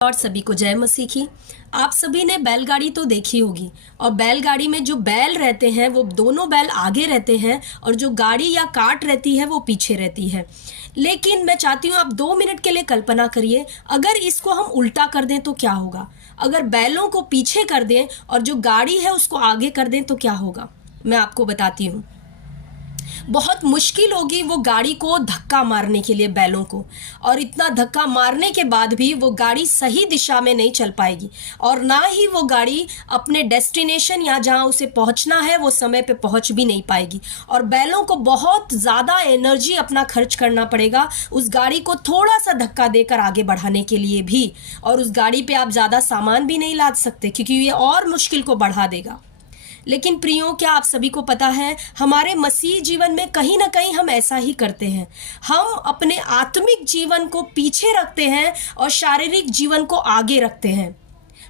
और सभी को जय मसीह की। आप सभी ने बैलगाड़ी तो देखी होगी और बैलगाड़ी में जो बैल रहते हैं वो दोनों बैल आगे रहते हैं और जो गाड़ी या कार्ट रहती है वो पीछे रहती है। लेकिन मैं चाहती हूँ आप 2 मिनट के लिए कल्पना करिए, अगर इसको हम उल्टा कर दें तो क्या होगा। अगर बैलों को पीछे कर दें और जो गाड़ी है उसको आगे कर दें तो क्या होगा। मैं आपको बताती हूँ। बहुत मुश्किल होगी वो गाड़ी को धक्का मारने के लिए बैलों को, और इतना धक्का मारने के बाद भी वो गाड़ी सही दिशा में नहीं चल पाएगी और ना ही वो गाड़ी अपने डेस्टिनेशन या जहां उसे पहुंचना है वो समय पे पहुंच भी नहीं पाएगी। और बैलों को बहुत ज़्यादा एनर्जी अपना खर्च करना पड़ेगा उस गाड़ी को थोड़ा सा धक्का देकर आगे बढ़ाने के लिए भी, और उस गाड़ी पे आप ज़्यादा सामान भी नहीं लाद सकते क्योंकि ये और मुश्किल को बढ़ा देगा। लेकिन प्रियो, क्या आप सभी को पता है हमारे मसीह जीवन में कहीं ना कहीं हम ऐसा ही करते हैं। हम अपने आत्मिक जीवन को पीछे रखते हैं और शारीरिक जीवन को आगे रखते हैं।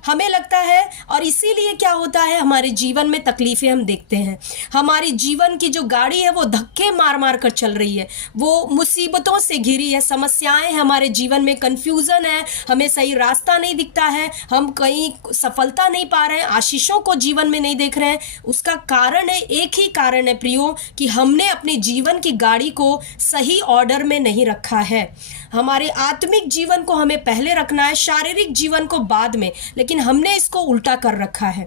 हमें लगता है, और इसीलिए क्या होता है हमारे जीवन में तकलीफें हम देखते हैं। हमारी जीवन की जो गाड़ी है वो धक्के मार मार कर चल रही है, वो मुसीबतों से घिरी है, समस्याएं हैं हमारे जीवन में, कंफ्यूजन है, हमें सही रास्ता नहीं दिखता है, हम कहीं सफलता नहीं पा रहे हैं, आशीषों को जीवन में नहीं देख रहे हैं। उसका कारण है, एक ही कारण है प्रियो, कि हमने अपने जीवन की गाड़ी को सही ऑर्डर में नहीं रखा है। हमारे आत्मिक जीवन को हमें पहले रखना है, शारीरिक जीवन को बाद में, लेकिन हमने इसको उल्टा कर रखा है।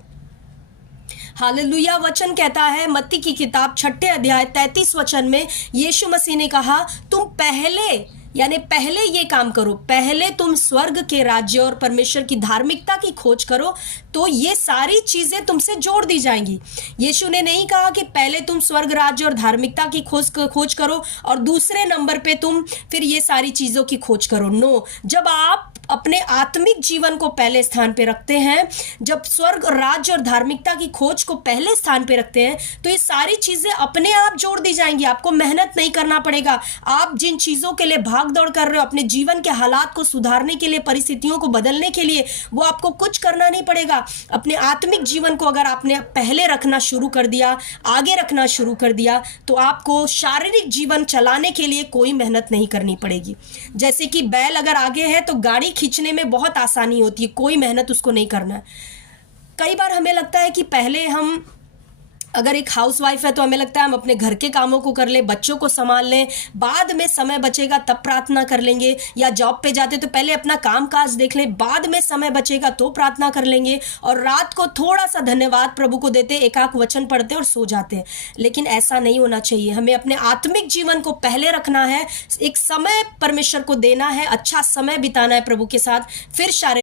हालेलुया। वचन कहता है मत्ती की किताब 6 अध्याय 33 वचन में यीशु मसीह ने कहा, तुम पहले ये काम करो, पहले तुम स्वर्ग के राज्य और परमेश्वर की धार्मिकता की खोज करो तो ये सारी चीजें तुमसे जोड़ दी जाएंगी। यीशु ने नहीं कहा कि पहले तुम स्वर्ग राज्य और धार्मिकता की खोज करो और दूसरे नंबर पे तुम फिर ये सारी चीजों की खोज करो। नो, जब आप अपने आत्मिक जीवन को पहले स्थान पे रखते हैं, जब स्वर्ग राज्य और धार्मिकता की खोज को पहले स्थान पे रखते हैं, तो ये सारी चीजें अपने आप जोड़ दी जाएंगी। आपको मेहनत नहीं करना पड़ेगा। आप जिन चीजों के लिए भाग दौड़ कर रहे हो, अपने जीवन के हालात को सुधारने के लिए, परिस्थितियों को बदलने के लिए, वो आपको कुछ करना नहीं पड़ेगा। अपने आत्मिक जीवन को अगर आपने पहले रखना शुरू कर दिया, आगे रखना शुरू कर दिया, तो आपको शारीरिक जीवन चलाने के लिए कोई मेहनत नहीं करनी पड़ेगी। जैसे कि बैल अगर आगे है तो गाड़ी खींचने में बहुत आसानी होती है, कोई मेहनत उसको नहीं करना है। कई बार हमें लगता है कि पहले हम अगर एक हाउसवाइफ है तो हमें लगता है हम अपने घर के कामों को कर लें, बच्चों को संभाल लें, बाद में समय बचेगा तब प्रार्थना कर लेंगे, या जॉब पे जाते तो पहले अपना काम काज देख लें, बाद में समय बचेगा तो प्रार्थना कर लेंगे, और रात को थोड़ा सा धन्यवाद प्रभु को देते, एकाक वचन पढ़ते और सो जाते हैं। लेकिन ऐसा नहीं होना चाहिए। हमें अपने आत्मिक जीवन को पहले रखना है, एक समय परमेश्वर को देना है, अच्छा समय बिताना है प्रभु के साथ, फिर शारीरिक